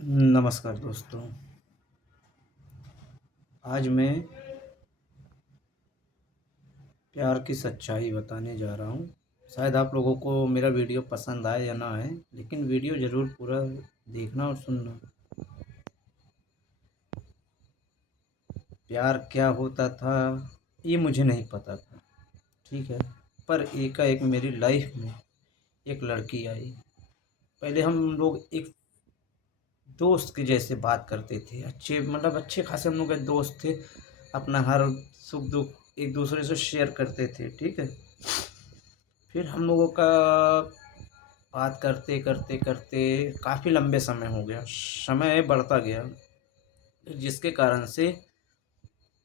नमस्कार दोस्तों। आज मैं प्यार की सच्चाई बताने जा रहा हूँ। शायद आप लोगों को मेरा वीडियो पसंद आए या ना आए, लेकिन वीडियो ज़रूर पूरा देखना और सुनना। प्यार क्या होता था ये मुझे नहीं पता था, ठीक है। पर एकाएक मेरी लाइफ में एक लड़की आई। पहले हम लोग एक दोस्त के जैसे बात करते थे, अच्छे खासे हम लोग के दोस्त थे। अपना हर सुख दुख एक दूसरे से शेयर करते थे, ठीक है। फिर हम लोगों का बात करते करते करते काफ़ी लंबे समय हो गया, समय बढ़ता गया, जिसके कारण से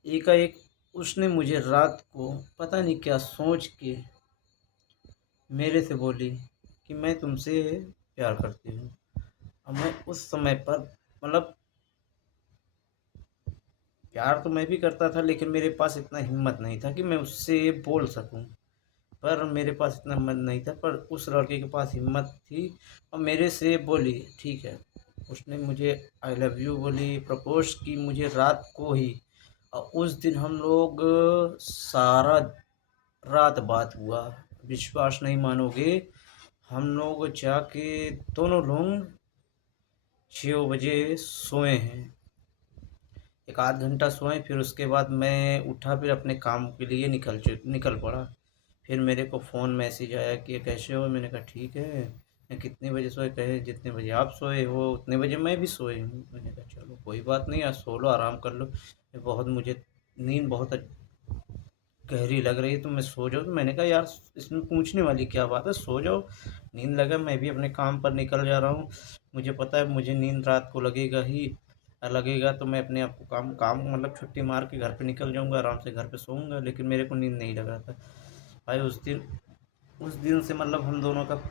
एकाएक उसने मुझे रात को पता नहीं क्या सोच के मेरे से बोली कि मैं तुमसे प्यार करती हूँ। अब मैं उस समय पर मतलब प्यार तो मैं भी करता था, लेकिन मेरे पास इतना हिम्मत नहीं था कि मैं उससे बोल सकूं। पर मेरे पास इतना हिम्मत नहीं था, पर उस लड़के के पास हिम्मत थी और मेरे से बोली, ठीक है। उसने मुझे आई लव यू बोली, प्रपोज की मुझे रात को ही। और उस दिन हम लोग सारा रात बात हुआ। विश्वास नहीं मानोगे, हम लोग जाके दोनों लोग 6 बजे सोए हैं। एक आध घंटा सोए, फिर उसके बाद मैं उठा, फिर अपने काम के लिए निकल पड़ा। फिर मेरे को फ़ोन मैसेज आया कि कैसे हो। मैंने कहा ठीक है। मैं कितने बजे सोए, कहे जितने बजे आप सोए हो उतने बजे मैं भी सोई हूँ। मैंने कहा चलो कोई बात नहीं, आज सो लो, आराम कर लो। बहुत मुझे नींद बहुत गहरी लग रही है, तो मैं सो जाऊँ। तो मैंने कहा यार इसमें पूछने वाली क्या बात है, सो जाओ। नींद लगा, मैं भी अपने काम पर निकल जा रहा हूँ। मुझे पता है मुझे नींद रात को लगेगा ही, लगेगा तो मैं अपने आप को काम काम मतलब छुट्टी मार के घर पे निकल जाऊँगा, आराम से घर पे सोऊंगा। लेकिन मेरे को नींद नहीं लग रहा था भाई। उस दिन से मतलब हम दोनों का,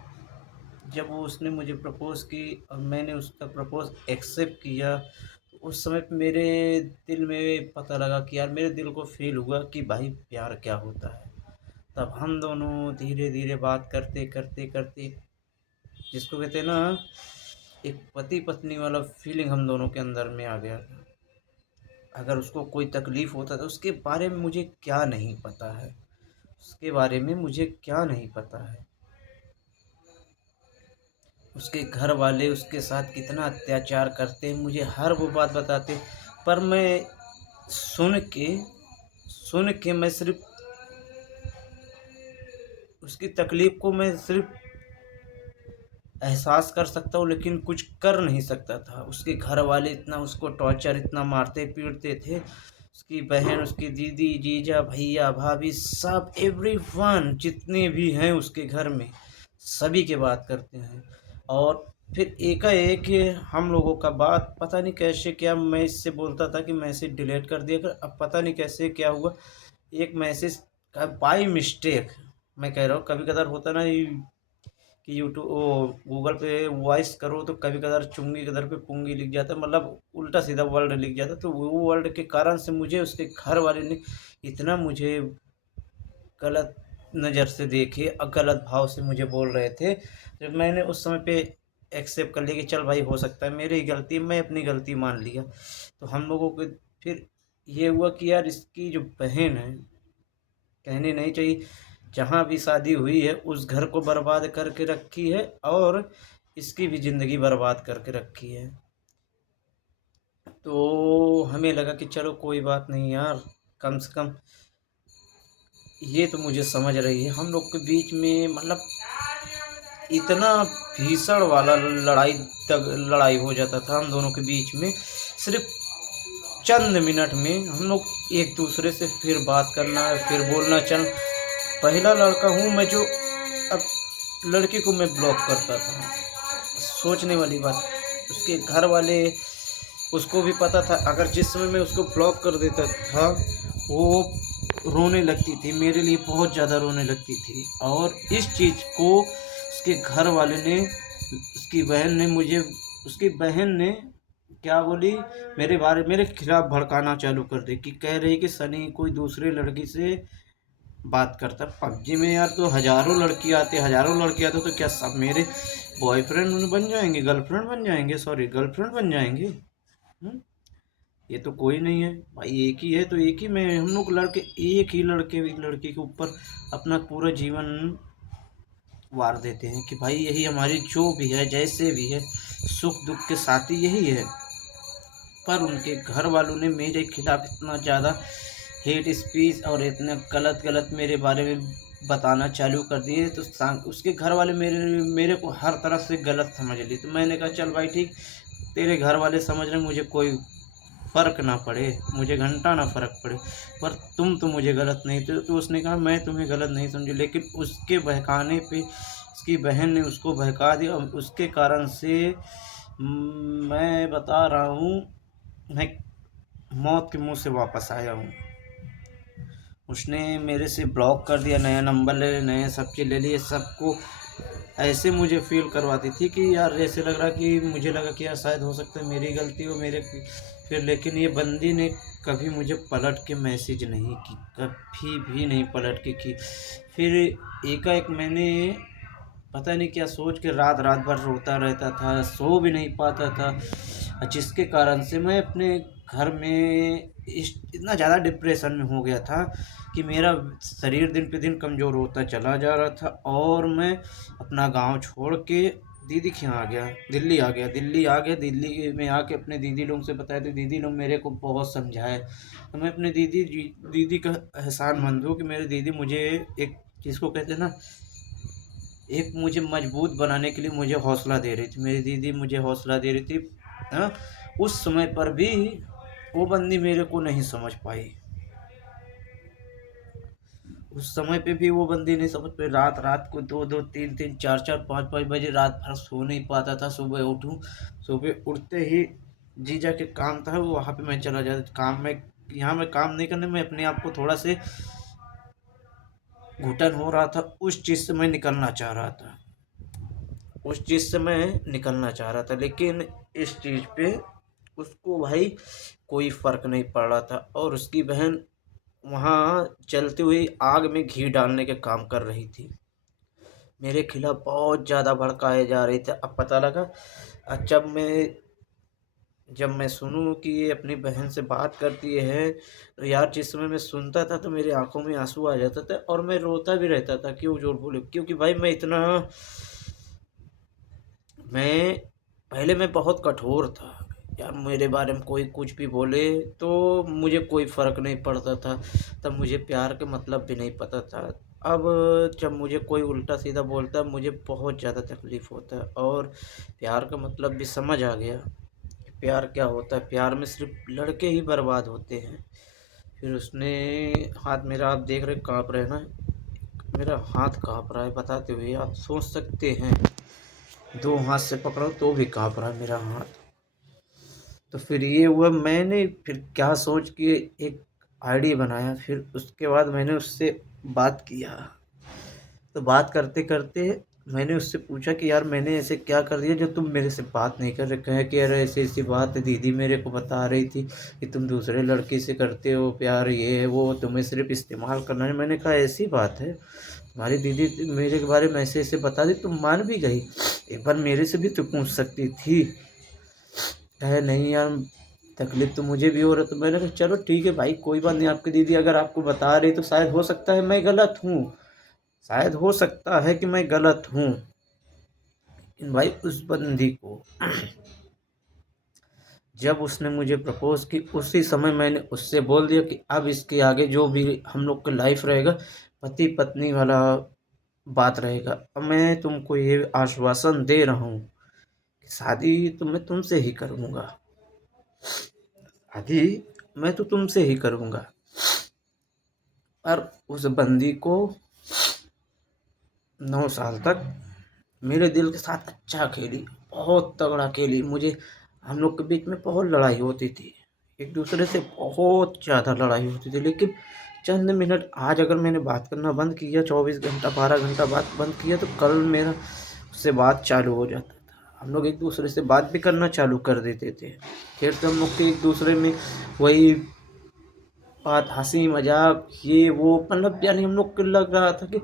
जब वो उसने मुझे प्रपोज़ की और मैंने उसका प्रपोज़ एक्सेप्ट किया, तो उस समय पे मेरे दिल में पता लगा कि यार, मेरे दिल को फ़ील हुआ कि भाई प्यार क्या होता है। तब हम दोनों धीरे-धीरे बात करते, करते, करते, जिसको कहते हैं ना, एक पति-पत्नी वाला फ़ीलिंग हम दोनों के अंदर में आ गया था। अगर उसको कोई तकलीफ़ होता था, उसके बारे में मुझे क्या नहीं पता है, उसके बारे में मुझे क्या नहीं पता है। उसके घर वाले उसके साथ कितना अत्याचार करते हैं, मुझे हर वो बात बताते। पर मैं सुन के सुन के मैं सिर्फ उसकी तकलीफ़ को मैं सिर्फ एहसास कर सकता हूँ, लेकिन कुछ कर नहीं सकता था। उसके घर वाले इतना उसको टॉर्चर, इतना मारते पीटते थे। उसकी बहन, उसकी दीदी, जीजा, भैया, भाभी, सब एवरीवन जितने भी हैं उसके घर में, सभी की बात करते हैं। और फिर एकाएक हम लोगों का बात पता नहीं कैसे क्या, मैं इससे बोलता था कि मैसेज डिलीट कर दिया कर। अब पता नहीं कैसे क्या हुआ, एक मैसेज का बाय मिस्टेक, मैं कह रहा हूँ कभी कदार होता ना कि यूट्यूब वो गूगल पे वॉइस करो तो कभी कदार चुंगी के दर पे पुंगी लिख जाता है, मतलब उल्टा सीधा वर्ड लिख जाता है। तो वो वर्ड के कारण से मुझे उसके घर वाले ने इतना मुझे गलत नज़र से देखे और गलत भाव से मुझे बोल रहे थे। जब मैंने उस समय पे एक्सेप्ट कर लिया कि चल भाई हो सकता है मेरी ही गलती, मैं अपनी गलती मान लिया। तो हम लोगों को फिर ये हुआ कि यार इसकी जो बहन है, कहने नहीं चाहिए, जहाँ भी शादी हुई है उस घर को बर्बाद करके रखी है और इसकी भी ज़िंदगी बर्बाद करके रखी है। तो हमें लगा कि चलो कोई बात नहीं यार, कम से कम ये तो मुझे समझ रही है। हम लोग के बीच में मतलब इतना भीषण वाला लड़ाई हो जाता था हम दोनों के बीच में। सिर्फ चंद मिनट में हम लोग एक दूसरे से फिर बात करना, फिर बोलना। चल, पहला लड़का हूँ मैं जो अब लड़की को मैं ब्लॉक करता था। सोचने वाली बात, उसके घर वाले, उसको भी पता था अगर जिस समय मैं उसको ब्लॉक कर देता था, वो रोने लगती थी, मेरे लिए बहुत ज़्यादा रोने लगती थी। और इस चीज़ को उसके घर वाले ने, उसकी बहन ने क्या बोली, मेरे खिलाफ भड़काना चालू कर दी कि कह रही कि सनी कोई दूसरे लड़की से बात करता। पबजी में यार तो हज़ारों लड़की आते तो क्या सब बॉयफ्रेंड बन जाएंगे, गर्लफ्रेंड बन जाएंगे, सॉरी गर्लफ्रेंड बन जाएंगे। हम्म? ये तो कोई नहीं है भाई, एक ही है तो एक ही में हम लोग लड़के, एक ही लड़के लड़की के ऊपर अपना पूरा जीवन वार देते हैं कि भाई यही हमारी जो भी है, जैसे भी है, सुख दुख के साथी यही है। पर उनके घर वालों ने मेरे खिलाफ इतना ज़्यादा हेट स्पीच और इतना गलत गलत मेरे बारे में बताना चालू कर दिए, तो उसके घर वाले मेरे मेरे को हर तरह से गलत समझ लिए। तो मैंने कहा चल भाई ठीक, तेरे घर वाले समझ रहे, मुझे कोई फ़र्क ना पड़े, मुझे घंटा ना फ़र्क पड़े, पर तुम तो मुझे गलत नहीं थे। तो उसने कहा मैं तुम्हें गलत नहीं समझी, लेकिन उसके बहकाने पे उसकी बहन ने उसको बहका दिया, और उसके कारण से मैं बता रहा हूँ, मैं मौत के मुंह से वापस आया हूँ। उसने मेरे से ब्लॉक कर दिया, नया नंबर ले, नए सब चीज़ ले लिए, सबको ऐसे मुझे फील करवाती थी कि यार ऐसे लग रहा कि मुझे लगा कि यार शायद हो सकता है मेरी गलती हो, मेरे फिर लेकिन ये बंदी ने कभी मुझे पलट के मैसेज नहीं की, कभी भी नहीं पलट के की। फिर एकाएक मैंने पता नहीं क्या सोच के रात रात भर रोता रहता था, सो भी नहीं पाता था, जिसके कारण से मैं अपने घर में इतना ज़्यादा डिप्रेशन में हो गया था कि मेरा शरीर दिन पे दिन कमज़ोर होता चला जा रहा था, और मैं अपना गांव छोड़ के दीदी के यहाँ आ गया, दिल्ली में आके अपने दीदी लोग से बताया, तो दीदी लोग मेरे को बहुत समझाए। तो मैं अपने दीदी का एहसानमंद हूँ कि मेरी दीदी मुझे एक चीज़ को कहते हैं ना, एक मुझे मजबूत बनाने के लिए मुझे हौसला दे रही थी, मेरी दीदी मुझे हौसला दे रही थी। हाँ, उस समय पर भी वो बंदी मेरे को नहीं समझ पाई, उस समय पे भी वो बंदी नहीं समझ पाई। रात रात को 2-2 3-3 4-4 5-5 बजे रात भर सो नहीं पाता था। सुबह उठूँ, सुबह उठते ही जीजा के काम था वो, वहाँ पे मैं चला जाता काम में। यहाँ मैं काम नहीं करने, मैं अपने आप को थोड़ा से घुटन हो रहा था, उस चीज़ से मैं निकलना चाह रहा था, उस चीज़ से मैं निकलना चाह रहा था, लेकिन इस चीज़ पे उसको भाई कोई फ़र्क नहीं पड़ रहा था। और उसकी बहन वहाँ जलती हुई आग में घी डालने के काम कर रही थी, मेरे खिलाफ बहुत ज़्यादा भड़काए जा रही थे। अब पता लगा, जब मैं सुनूँ कि ये अपनी बहन से बात करती है, तो यार जिस समय मैं सुनता था तो मेरी आंखों में आंसू आ जाता था, और मैं रोता भी रहता था, क्यों झूठ बोलूं, क्योंकि भाई मैं पहले मैं बहुत कठोर था यार, मेरे बारे में कोई कुछ भी बोले तो मुझे कोई फ़र्क नहीं पड़ता था, तब मुझे प्यार का मतलब भी नहीं पता था। अब जब मुझे कोई उल्टा सीधा बोलता है, मुझे बहुत ज़्यादा तकलीफ़ होता है, और प्यार का मतलब भी समझ आ गया कि प्यार क्या होता है। प्यार में सिर्फ लड़के ही बर्बाद होते हैं। फिर उसने हाथ मेरा, आप देख रहे काँप रहे हैं ना, मेरा हाथ काँप रहा है बताते हुए, आप सोच सकते हैं, दो हाथ से पकड़ो तो भी काँप रहा है मेरा हाथ। तो फिर ये हुआ, मैंने फिर क्या सोच के एक आईडी बनाया, फिर उसके बाद मैंने उससे बात किया। तो बात करते करते मैंने उससे पूछा कि यार मैंने ऐसे क्या कर दिया जो तुम मेरे से बात नहीं कर रहे। कहे कि यार ऐसी ऐसी बात है, दीदी मेरे को बता रही थी कि तुम दूसरे लड़की से करते हो प्यार, ये है वो, तुम्हें सिर्फ इस्तेमाल करना है। मैंने कहा ऐसी बात है, तुम्हारी दीदी मेरे के बारे में ऐसे ऐसे बता दी, तुम मान भी गई, एक बार मेरे से भी तो पूछ सकती थी। कहे नहीं यार, तकलीफ तो मुझे भी हो रहा। तो मैंने कहा चलो ठीक है भाई, कोई बात नहीं, आपकी दीदी अगर आपको बता रही तो शायद हो सकता है मैं गलत हूँ, शायद हो सकता है कि मैं गलत हूँ। लेकिन भाई उस बंदी को जब उसने मुझे प्रपोज की, उसी समय मैंने उससे बोल दिया कि अब इसके आगे जो भी हम लोग का लाइफ रहेगा, पति पत्नी वाला बात रहेगा। अब मैं तुमको ये आश्वासन दे रहा हूँ कि शादी तो मैं तुमसे ही करूँगा, शादी मैं तो तुमसे ही करूँगा। पर उस बंदी को 9 साल तक मेरे दिल के साथ अच्छा खेली, बहुत तगड़ा खेली। मुझे, हम लोग के बीच में बहुत लड़ाई होती थी, एक दूसरे से बहुत ज़्यादा लड़ाई होती थी, लेकिन चंद मिनट आज अगर मैंने बात करना बंद किया, 24 घंटा 12 घंटा बात बंद किया, तो कल मेरा उससे बात चालू हो जाता था। हम लोग एक दूसरे से बात भी करना चालू कर देते थे। फिर तो हम लोग के एक दूसरे में वही बात, हंसी मजाक ये वो, मतलब यानी हम लोग को लग रहा था कि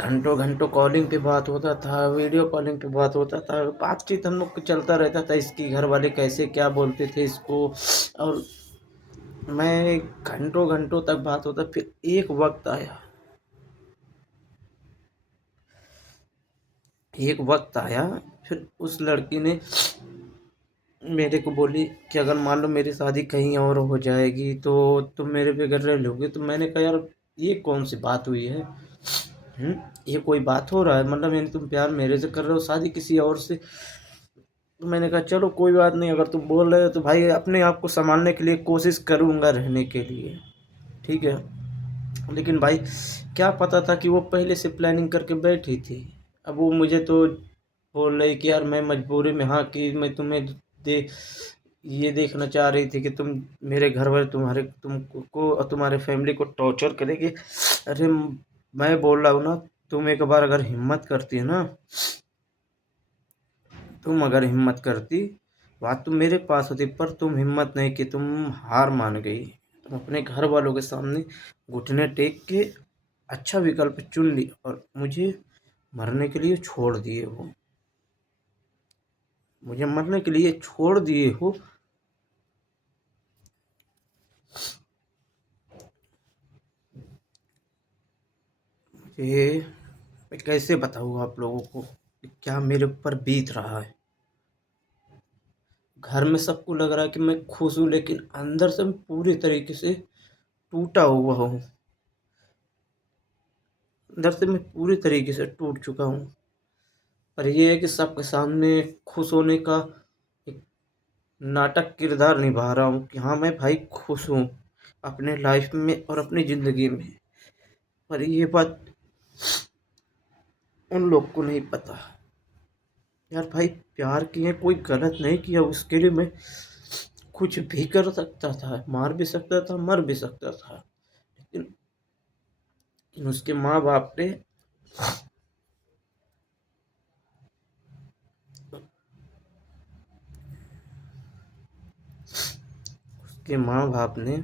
घंटों घंटों कॉलिंग पे बात होता था, वीडियो कॉलिंग पे बात होता था, बातचीत हम लोग को चलता रहता था, इसकी घर वाले कैसे क्या बोलते थे इसको। और मैं घंटों घंटों तक बात होता। फिर एक वक्त आया, फिर उस लड़की ने मेरे को बोली कि अगर मान लो मेरी शादी कहीं और हो जाएगी तो तुम मेरे बगैर रह लोगे। तो मैंने कहा यार ये कौन सी बात हुई है। हम्म ये कोई बात हो रहा है, मतलब यानी तुम प्यार मेरे से कर रहे हो, शादी किसी और से। तो मैंने कहा चलो कोई बात नहीं, अगर तुम बोल रहे हो तो भाई अपने आप को संभालने के लिए कोशिश करूंगा रहने के लिए, ठीक है। लेकिन भाई क्या पता था कि वो पहले से प्लानिंग करके बैठी थी। अब वो मुझे तो बोल रही कि यार मैं मजबूरी में, हाँ, कि मैं तुम्हें दे ये देखना चाह रही थी कि तुम मेरे घर वाले तुमको और तुम्हारे फैमिली को टॉर्चर करेगी। अरे मैं बोल रहा हूँ ना, तुम एक बार अगर हिम्मत करती है ना, तुम अगर हिम्मत करती, बात तुम मेरे पास होती, पर तुम हिम्मत नहीं की, तुम हार मान गई। तुम अपने घर वालों के सामने घुटने टेक के अच्छा विकल्प चुन ली और मरने के लिए छोड़ दिए हो मुझे मरने के लिए छोड़ दिए हो। ये मैं कैसे बताऊँ आप लोगों को कि क्या मेरे ऊपर बीत रहा है। घर में सबको लग रहा है कि मैं खुश हूँ, लेकिन अंदर से मैं पूरी तरीके से टूटा हुआ हूँ। अंदर से मैं पूरी तरीके से टूट चुका हूँ। पर ये है कि सबके सामने खुश होने का एक नाटक किरदार निभा रहा हूँ कि हाँ मैं भाई खुश हूँ अपने लाइफ में और अपनी ज़िंदगी में। पर ये बात उन लोग को नहीं पता। यार भाई प्यार किए, कोई गलत नहीं किया, उसके लिए मैं कुछ भी कर सकता था, मार भी सकता था, मर भी सकता था। लेकिन उसके माँ बाप ने उसके माँ बाप ने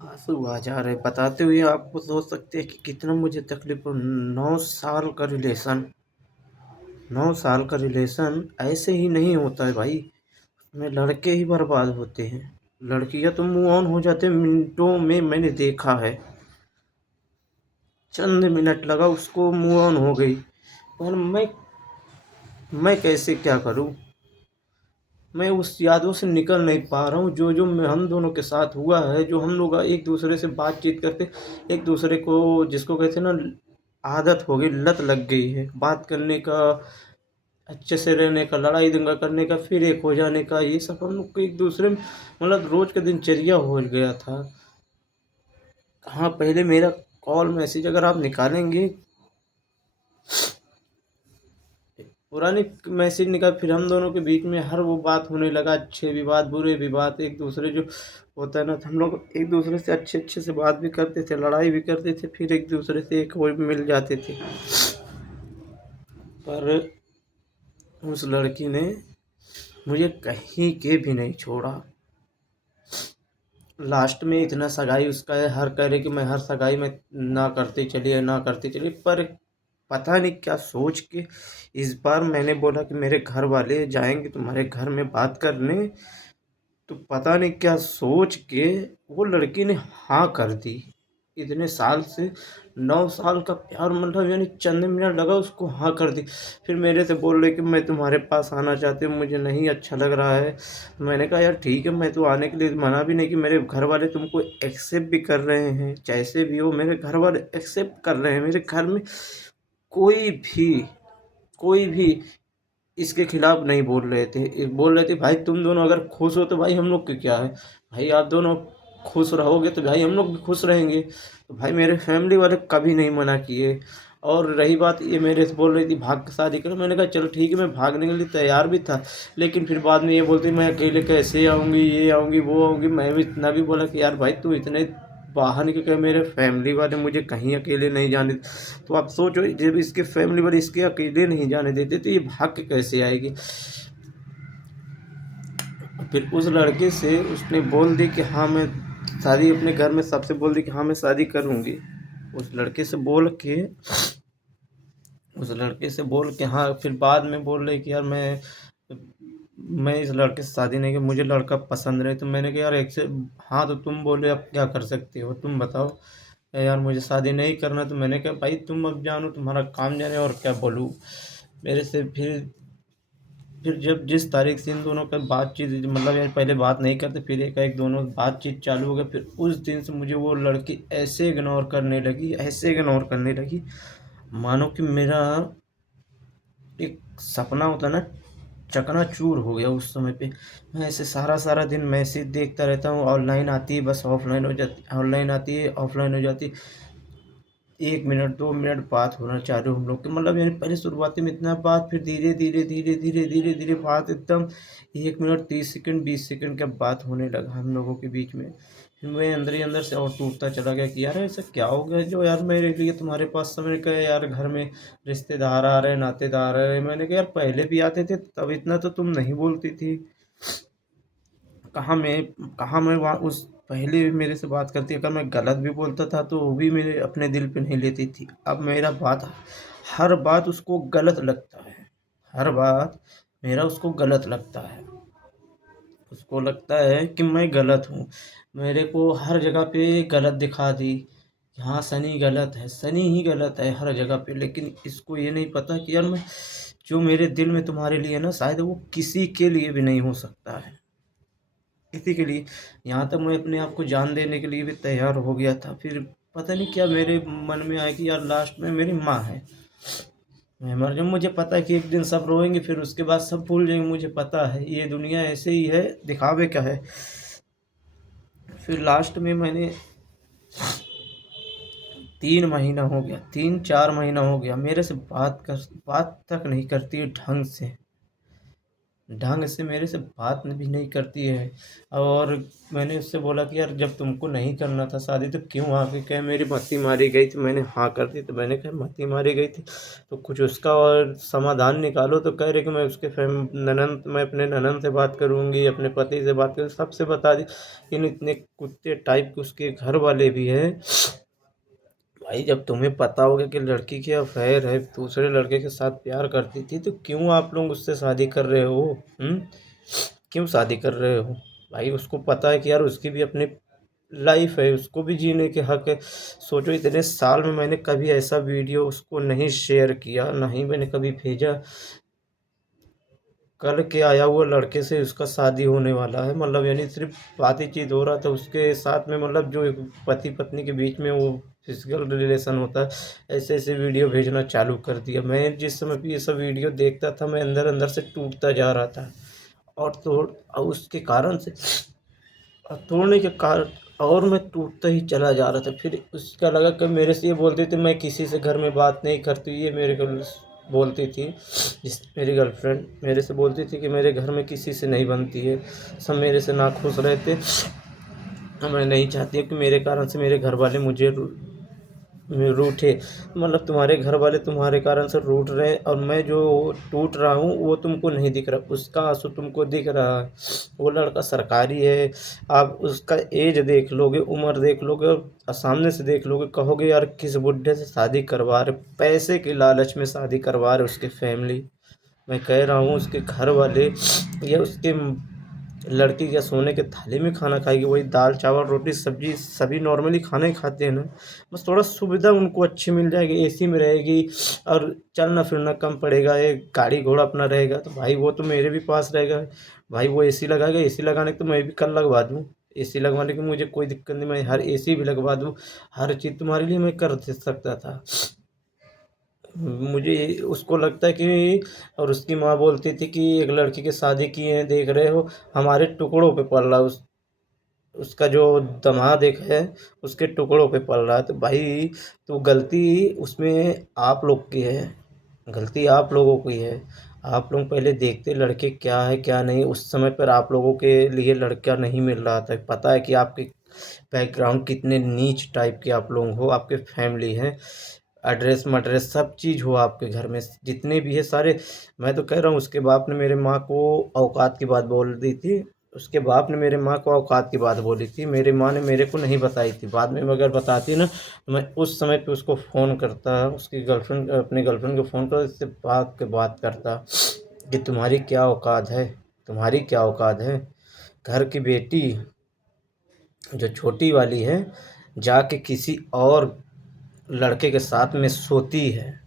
आंसू आ जा रहे बताते हुए। आपको सोच सकते हैं कि कितना मुझे तकलीफ हो। 9 साल का रिलेशन, 9 साल का रिलेशन ऐसे ही नहीं होता है भाई। में लड़के ही बर्बाद होते हैं, लड़कियां तो मूव ऑन हो जाते हैं मिनटों में। मैंने देखा है, चंद मिनट लगा उसको, मूव ऑन हो गई। पर मैं कैसे क्या करूं। मैं उस यादों से निकल नहीं पा रहा हूँ, जो जो हम दोनों के साथ हुआ है, जो हम लोग एक दूसरे से बातचीत करते, एक दूसरे को जिसको कहते हैं ना, आदत हो गई, लत लग गई है बात करने का, अच्छे से रहने का, लड़ाई दंगा करने का, फिर एक हो जाने का, ये सब हम लोग को एक दूसरे में मतलब रोज का दिनचर्या हो गया था। हाँ पहले मेरा कॉल मैसेज अगर आप निकालेंगे, पुरानी मैसेज निकाल, फिर हम दोनों के बीच में हर वो बात होने लगा, अच्छे भी बात बुरे भी बात, एक दूसरे जो होता है ना, तो हम लोग एक दूसरे से अच्छे अच्छे से बात भी करते थे, लड़ाई भी करते थे, फिर एक दूसरे से एक वो मिल जाते थे। पर उस लड़की ने मुझे कहीं के भी नहीं छोड़ा। लास्ट में इतना सगाई उसका है, हर कह रहे कि मैं हर सगाई में ना करते चलिए, ना करते चलिए। पर पता नहीं क्या सोच के इस बार मैंने बोला कि मेरे घर वाले जाएंगे तुम्हारे घर में बात करने, तो पता नहीं क्या सोच के वो लड़की ने हाँ कर दी। इतने साल से 9 साल का प्यार, मतलब यानी चंद मिनट लगा उसको हाँ कर दी। फिर मेरे से बोल रहे कि मैं तुम्हारे पास आना चाहती हूँ, मुझे नहीं अच्छा लग रहा है। मैंने कहा यार ठीक है, मैं तो आने के लिए मना भी नहीं, कि मेरे घर वाले तुमको एक्सेप्ट भी कर रहे हैं, जैसे भी हो मेरे घर वाले एक्सेप्ट कर रहे हैं। मेरे घर में कोई भी कोई भी इसके खिलाफ नहीं बोल रहे थे। बोल रहे थे भाई तुम दोनों अगर खुश हो तो भाई हम लोग के क्या है, भाई आप दोनों खुश रहोगे तो भाई हम लोग भी खुश रहेंगे। तो भाई मेरे फैमिली वाले कभी नहीं मना किए। और रही बात, ये मेरे से बोल रही थी भाग के शादी करो, मैंने कहा चलो ठीक है, मैं भागने के लिए तैयार भी था। लेकिन फिर बाद में ये बोलती मैं अकेले कैसे आऊँगी, ये आऊँगी वो आऊँगी। मैं भी इतना भी बोला कि यार भाई तू इतने बाहर निकल के, मेरे फैमिली वाले मुझे कहीं अकेले नहीं जाने। तो आप सोचो जब इसके फैमिली वाले इसके अकेले नहीं जाने देते तो ये भाग के कैसे आएगी। फिर उस लड़के से उसने बोल दी कि हाँ मैं शादी अपने घर में सबसे बोल दी कि हाँ मैं शादी करूँगी। उस लड़के से बोल के हाँ फिर बाद में बोल रही कि यार मैं इस लड़के से शादी नहीं की, मुझे लड़का पसंद नहीं। तो मैंने कहा यार एक से हाँ तो तुम बोले अब क्या कर सकते हो, तुम बताओ। यार मुझे शादी नहीं करना। तो मैंने कहा भाई तुम अब जानो, तुम्हारा काम जाने, और क्या बोलूँ। मेरे से फिर जब जिस तारीख से इन दोनों का बातचीत, मतलब यार पहले बात नहीं करते, फिर एकाएक दोनों बातचीत चालू हो गया। फिर उस दिन से मुझे वो लड़की ऐसे इग्नोर करने लगी मानो कि मेरा एक सपना होता ना चकनाचूर हो गया उस समय पे। मैं ऐसे सारा सारा दिन मैसेज देखता रहता हूँ, ऑनलाइन आती है बस ऑफलाइन हो जाती, ऑनलाइन आती है ऑफलाइन हो जाती। 1 मिनट 2 मिनट बात होना चालू हम लोग के, मतलब यानी पहले शुरुआती में इतना बात, फिर धीरे धीरे धीरे धीरे धीरे धीरे बात एकदम 1 मिनट 30 सेकंड 20 सेकंड का बात होने लगा हम लोगों के बीच में। फिर मैं अंदर ही अंदर से और टूटता चला गया कि यार ऐसा क्या हो गया जो यार मेरे लिए तुम्हारे पास समय का यार घर में रिश्तेदार आ रहे, नातेदार आ रहे। मैंने कहा यार पहले भी आते थे तब इतना तो तुम नहीं बोलती थी। कहाँ मैं वहाँ उस पहले भी मेरे से बात करती, अगर मैं गलत भी बोलता था तो वो भी मेरे अपने दिल पे नहीं लेती थी। अब मेरा बात हर बात उसको गलत लगता है, हर बात मेरा उसको गलत लगता है। उसको लगता है कि मैं गलत हूँ, मेरे को हर जगह पे गलत दिखा दी। हाँ सनी गलत है, सनी ही गलत है हर जगह पे। लेकिन इसको ये नहीं पता कि यार मैं जो मेरे दिल में तुम्हारे लिए ना, शायद वो किसी के लिए भी नहीं हो सकता है, किसी के लिए। यहाँ तक मैं अपने आप को जान देने के लिए भी तैयार हो गया था। फिर पता नहीं क्या मेरे मन में आया कि यार लास्ट में मेरी माँ है, मैं मर जाऊँ। मुझे पता है कि एक दिन सब रोएंगे, फिर उसके बाद सब भूल जाएंगे। मुझे पता है ये दुनिया ऐसे ही है, दिखावे का है। फिर लास्ट में मैंने 3 महीना हो गया, 3 4 महीना हो गया मेरे से बात तक नहीं करती है ढंग से मेरे से बात भी नहीं करती है। और मैंने उससे बोला कि यार जब तुमको नहीं करना था शादी तो क्यों आके कहे मेरी मती मारी गई थी, मैंने हाँ कर दी। तो मैंने कहा मती मारी गई थी तो कुछ उसका और समाधान निकालो। तो कह रहे कि मैं उसके मैं अपने ननद से बात करूँगी, अपने पति से बात करूँ, सबसे बता दी। इन इतने कुत्ते टाइप के उसके घर वाले भी हैं। भाई जब तुम्हें पता होगा कि लड़की की अफेयर है, दूसरे लड़के के साथ प्यार करती थी, तो क्यों आप लोग उससे शादी कर रहे हो? हम्म क्यों शादी कर रहे हो? भाई उसको पता है कि यार उसकी भी अपनी लाइफ है, उसको भी जीने के हक है। सोचो इतने साल में मैंने कभी ऐसा वीडियो उसको नहीं शेयर किया, नहीं मैंने कभी भेजा। कल के आया हुआ लड़के से उसका शादी होने वाला है, मतलब यानी सिर्फ बातचीत हो रहा था उसके साथ में, मतलब जो एक पति पत्नी के बीच में वो फिजिकल रिलेशन होता है, ऐसे ऐसे वीडियो भेजना चालू कर दिया। मैं जिस समय भी ये सब वीडियो देखता था मैं अंदर अंदर से टूटता जा रहा था। और उसके कारण से, और तोड़ने के कारण, और मैं टूटता ही चला जा रहा था। फिर उसका लगा कि मेरे से ये बोलती थी मैं किसी से घर में बात नहीं करती, ये मेरे को बोलती थी। मेरी गर्लफ्रेंड मेरे से बोलती थी कि मेरे घर में किसी से नहीं बनती है, सब मेरे से नाखुश रहते। मैं नहीं चाहती कि मेरे कारण से मेरे घर वाले मुझे रूठे, मतलब तुम्हारे घर वाले तुम्हारे कारण से रूठ रहे हैं, और मैं जो टूट रहा हूँ वो तुमको नहीं दिख रहा, उसका आंसू तुमको दिख रहा है। वो लड़का सरकारी है, आप उसका एज देख लोगे, उम्र देख लोगे, और सामने से देख लोगे, कहोगे यार किस बुढ़े से शादी करवा रहे, पैसे के लालच में शादी करवा रहे उसके फैमिली। मैं कह रहा हूँ उसके घर वाले या उसके लड़की क्या सोने के थाली में खाना खाएगी? वही दाल चावल रोटी सब्जी, सभी नॉर्मली खाना ही खाते हैं ना। बस थोड़ा सुविधा उनको अच्छी मिल जाएगी, एसी में रहेगी और चलना फिरना कम पड़ेगा, एक गाड़ी घोड़ा अपना रहेगा। तो भाई वो तो मेरे भी पास रहेगा। भाई वो एसी लगाएगा, एसी लगाने के तो मैं भी कल लगवा दूँ। एसी लगवाने की मुझे कोई दिक्कत नहीं, मैं हर एसी भी लगवा दूँ, हर चीज़ तुम्हारे लिए मैं कर दे सकता था। मुझे उसको लगता है कि, और उसकी माँ बोलती थी कि एक लड़की की शादी की है देख रहे हो, हमारे टुकड़ों पे पल रहा है उसका जो दामाद एक है उसके टुकड़ों पे पल रहा है। तो भाई तो गलती उसमें आप लोग की है, गलती आप लोगों की है। आप लोग पहले देखते लड़के क्या है क्या नहीं, उस समय पर आप लोगों के लिए लड़का नहीं मिल रहा था। पता है कि आपके बैकग्राउंड कितने नीच टाइप के आप लोग हो, आपके फैमिली हैं, एड्रेस मड्रेस सब चीज़ हो आपके घर में जितने भी है सारे। मैं तो कह रहा हूँ उसके बाप ने मेरे माँ को औकात की बात बोल दी थी, उसके बाप ने मेरे माँ को औकात की बात बोली थी, मेरी माँ ने मेरे को नहीं बताई थी। बाद में अगर बताती ना तो मैं उस समय पे उसको फ़ोन करता, उसकी गर्लफ्रेंड अपनी गर्लफ्रेंड को फ़ोन कर उससे बात करता कि तुम्हारी क्या औकात है, तुम्हारी क्या औकात है। घर की बेटी जो छोटी वाली है जाके किसी और लड़के के साथ में सोती है,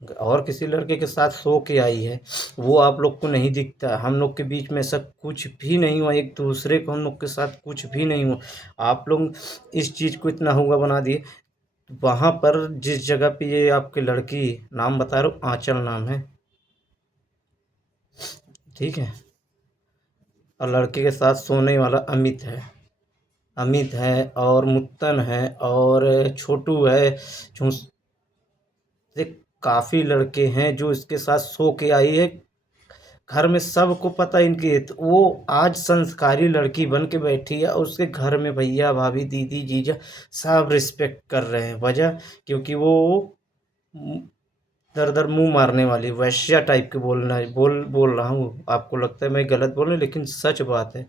और किसी लड़के के साथ सो के आई है, वो आप लोग को नहीं दिखता। हम लोग के बीच में ऐसा कुछ भी नहीं हुआ, एक दूसरे को हम लोग के साथ कुछ भी नहीं हुआ। आप लोग इस चीज़ को इतना हुआ बना दिए। वहाँ पर जिस जगह पे ये आपकी लड़की, नाम बता रहा हूँ, आंचल नाम है, ठीक है, और लड़के के साथ सोने वाला अमित है, अमित है और मुत्तन है और छोटू है, चूस से काफ़ी लड़के हैं जो इसके साथ सो के आई है। घर में सबको पता है इनकी, तो वो आज संस्कारी लड़की बन के बैठी है और उसके घर में भैया भाभी दीदी जीजा सब रिस्पेक्ट कर रहे हैं। वजह क्योंकि वो दर दर मुंह मारने वाली वैश्या टाइप के बोल रहा हूँ, आपको लगता है मैं गलत बोल रहा हूँ लेकिन सच बात है।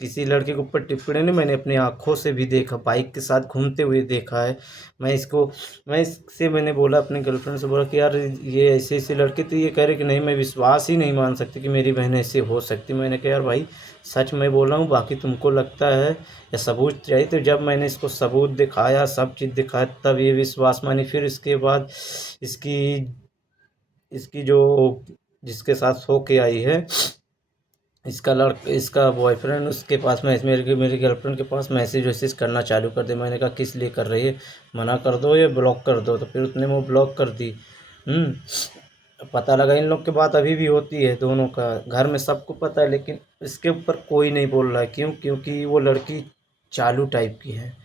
किसी लड़के के ऊपर टिप्पणी नहीं, मैंने अपनी आंखों से भी देखा, बाइक के साथ घूमते हुए देखा है। मैं इससे मैंने बोला, अपनी गर्लफ्रेंड से बोला कि यार ये ऐसे ऐसे लड़के, तो ये कह रहे कि नहीं, मैं विश्वास ही नहीं मान सकती कि मेरी बहन ऐसे हो सकती। मैंने कहा यार भाई सच मैं बोल रहा हूँ, बाकी तुमको लगता है या सबूत चाहिए, तो जब मैंने इसको सबूत दिखाया, सब चीज़ दिखाया, तब ये विश्वास मानी। फिर इसके बाद इसकी इसकी जो जिसके साथ सो के आई है, इसका बॉयफ्रेंड उसके पास में मेरी गर्लफ्रेंड के पास मैसेज वैसेज करना चालू कर दे। मैंने कहा किस लिए कर रही है, मना कर दो या ब्लॉक कर दो, तो फिर उसने वो ब्लॉक कर दी। पता लगा इन लोग की बात अभी भी होती है दोनों का, घर में सबको पता है, लेकिन इसके ऊपर कोई नहीं बोल रहा है। क्यों? क्योंकि वो लड़की चालू टाइप की है,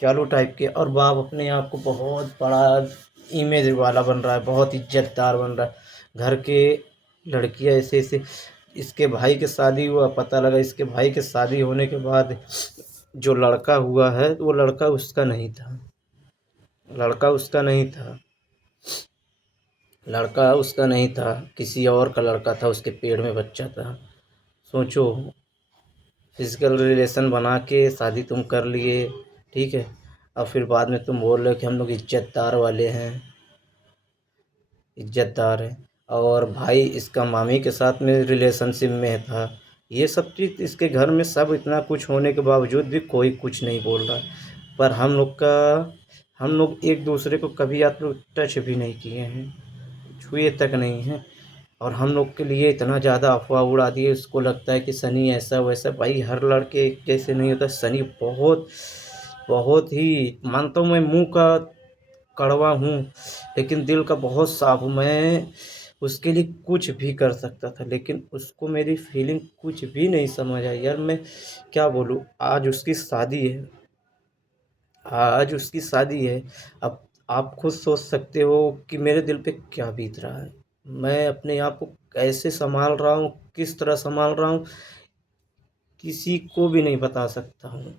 चालू टाइप के, और बाप अपने आप को बहुत बड़ा इमेज वाला बन रहा है, बहुत इज्जतदार बन रहा है। घर के लड़कियां ऐसे ऐसे, इसके भाई के शादी हुआ, पता लगा इसके भाई के शादी होने के बाद जो लड़का हुआ है वो लड़का उसका नहीं था, लड़का उसका नहीं था, लड़का उसका नहीं था, किसी और का लड़का था, उसके पेट में बच्चा था। सोचो, फिजिकल रिलेशन बना के शादी तुम कर लिए, ठीक है, और फिर बाद में तुम बोल रहे हो कि हम लोग इज्जतदार वाले हैं, इज्जतदार है, और भाई इसका मामी के साथ में रिलेशनशिप में था। ये सब चीज़ इसके घर में सब इतना कुछ होने के बावजूद भी कोई कुछ नहीं बोल रहा। पर हम लोग एक दूसरे को कभी आप लोग टच भी नहीं किए हैं, छुए तक नहीं हैं, और हम लोग के लिए इतना ज़्यादा अफवाह उड़ा दिए। उसको लगता है कि सनी ऐसा वैसा, भाई हर लड़के एक जैसे नहीं होता। सनी बहुत बहुत ही, मानता हूँ मैं मुंह का कड़वा हूँ लेकिन दिल का बहुत साफ हूँ। मैं उसके लिए कुछ भी कर सकता था, लेकिन उसको मेरी फीलिंग कुछ भी नहीं समझ आई। यार मैं क्या बोलूँ, आज उसकी शादी है, आज उसकी शादी है। अब आप खुद सोच सकते हो कि मेरे दिल पे क्या बीत रहा है, मैं अपने आप को कैसे संभाल रहा हूँ, किस तरह संभाल रहा हूँ, किसी को भी नहीं बता सकता हूँ।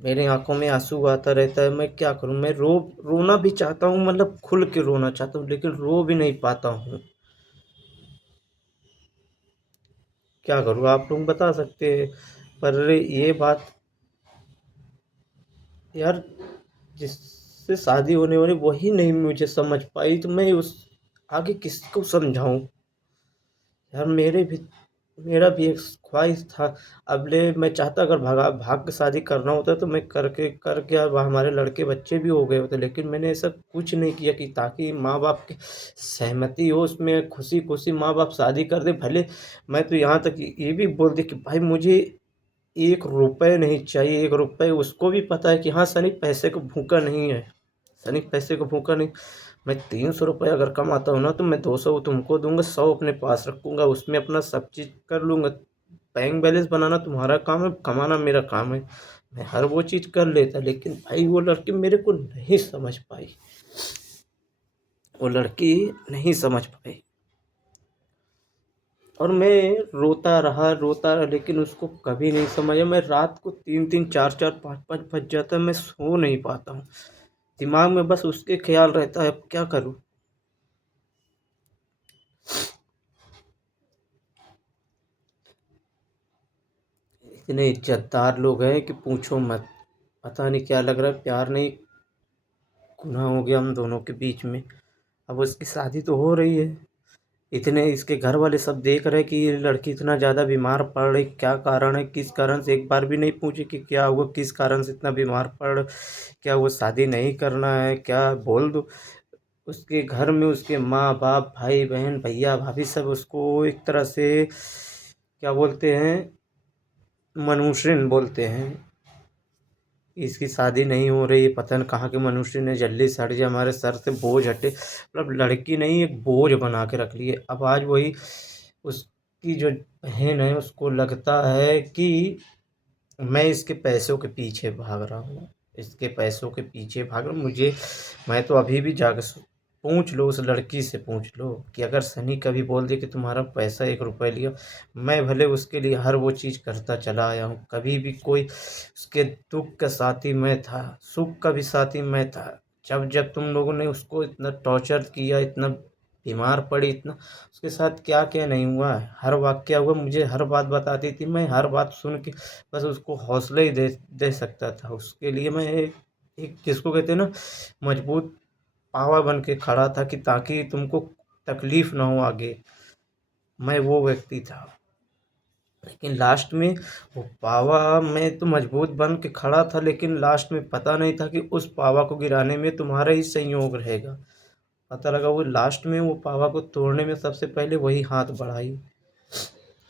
मेरे आंखों में आंसू आता रहता है, मैं क्या करूँ, मैं रोना भी चाहता हूँ, मतलब खुल के रोना चाहता हूँ, लेकिन रो भी नहीं पाता हूँ। क्या करूँ, आप लोग बता सकते हैं। पर ये बात यार, जिससे शादी होने वाली वही नहीं मुझे समझ पाई, तो मैं उस आगे किसको समझाऊं। यार मेरा भी एक ख्वाहिश था। अब ले मैं चाहता, अगर भाग के शादी करना होता तो मैं करके अब हमारे लड़के बच्चे भी हो गए होते, लेकिन मैंने ऐसा कुछ नहीं किया कि ताकि माँ बाप की सहमति हो, उसमें खुशी खुशी माँ बाप शादी कर दे। भले मैं तो यहाँ तक ये भी बोल दे कि भाई मुझे 1 रुपए नहीं चाहिए, 1 रुपए, उसको भी पता है कि हाँ सनी पैसे को भूखा नहीं है, सनी पैसे को भूखा नहीं। मैं 300 रुपये अगर कमाता हूँ ना, तो मैं 200 तुमको दूंगा, 100 अपने पास रखूंगा, उसमें अपना सब चीज़ कर लूँगा। बैंक बैलेंस बनाना तुम्हारा काम है, कमाना मेरा काम है। मैं हर वो चीज़ कर लेता, लेकिन भाई वो लड़की मेरे को नहीं समझ पाई, वो लड़की नहीं समझ पाई। और मैं रोता रहा, लेकिन उसको कभी नहीं समझा। मैं रात को 3-3 4-4 5-5 बज जाता है, मैं सो नहीं पाता हूँ, दिमाग में बस उसके ख्याल रहता है। अब क्या करूँ। इतने इज्जतदार लोग हैं कि पूछो मत। पता नहीं क्या लग रहा है, प्यार नहीं गुनाह हो गया हम दोनों के बीच में। अब उसकी शादी तो हो रही है, इतने इसके घर वाले सब देख रहे हैं कि ये लड़की इतना ज़्यादा बीमार पड़ रही, क्या कारण है, किस कारण से। एक बार भी नहीं पूछे कि क्या हुआ, किस कारण से इतना बीमार पड़, क्या वो शादी नहीं करना है, क्या बोल दो। उसके घर में उसके माँ बाप भाई बहन भैया भाभी सब उसको एक तरह से क्या बोलते हैं, मनुष्यन बोलते हैं। इसकी शादी नहीं हो रही, पता नहीं कहाँ के मनुष्य ने, जल्दी से हट जाए, हमारे सर से बोझ हटे। मतलब लड़की नहीं, एक बोझ बना के रख लिए। अब आज वही उसकी जो बहन है उसको लगता है कि मैं इसके पैसों के पीछे भाग रहा हूँ, इसके पैसों के पीछे भाग रहा हूँ। मैं तो अभी भी जाकर पूछ लो, उस लड़की से पूछ लो कि अगर सनी कभी बोल दे कि तुम्हारा पैसा 1 रुपये लिया, मैं भले उसके लिए हर वो चीज़ करता चला आया हूँ। कभी भी कोई उसके दुख का साथी मैं था, सुख का भी साथी मैं था। जब जब तुम लोगों ने उसको इतना टॉर्चर किया, इतना बीमार पड़ी, इतना उसके साथ क्या क्या नहीं हुआ, हर वाक्य हुआ, मुझे हर बात बताती थी। मैं हर बात सुन के बस उसको हौसला ही दे दे सकता था। उसके लिए मैं एक जिसको कहते हैं ना, मजबूत पावा बन के खड़ा था कि ताकि तुमको तकलीफ ना हो आगे। मैं वो व्यक्ति था। लेकिन लास्ट में वो पावा में तो मजबूत बन के खड़ा था, लेकिन लास्ट में पता नहीं था कि उस पावा को गिराने में तुम्हारा ही संयोग रहेगा। पता लगा वो लास्ट में वो पावा को तोड़ने में सबसे पहले वही हाथ बढ़ाई।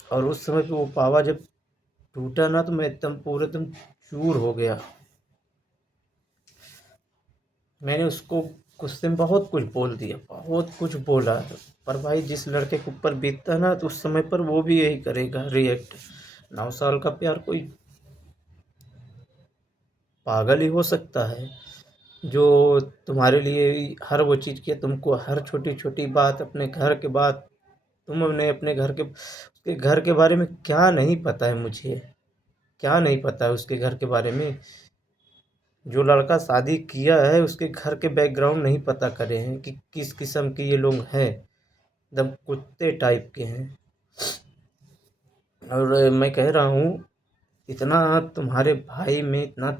और उस समय पे वो पावा जब टूटा ना, तो मैं एकदम पूरे एकदम चूर हो गया। मैंने उसको गुस्से में बहुत कुछ बोल दिया, बहुत कुछ बोला। पर भाई जिस लड़के के ऊपर बीतता ना, तो उस समय पर वो भी यही करेगा रिएक्ट। 9 साल का प्यार कोई पागल ही हो सकता है जो तुम्हारे लिए हर वो चीज़ किया, तुमको हर छोटी छोटी बात, अपने घर के बात, तुमने अपने घर के उसके घर के बारे में क्या नहीं पता है मुझे, क्या नहीं पता है उसके घर के बारे में। जो लड़का शादी किया है उसके घर के बैकग्राउंड नहीं पता करे हैं कि किस किस्म के ये लोग हैं, एकदम कुत्ते टाइप के हैं। और मैं कह रहा हूँ, इतना तुम्हारे भाई में इतना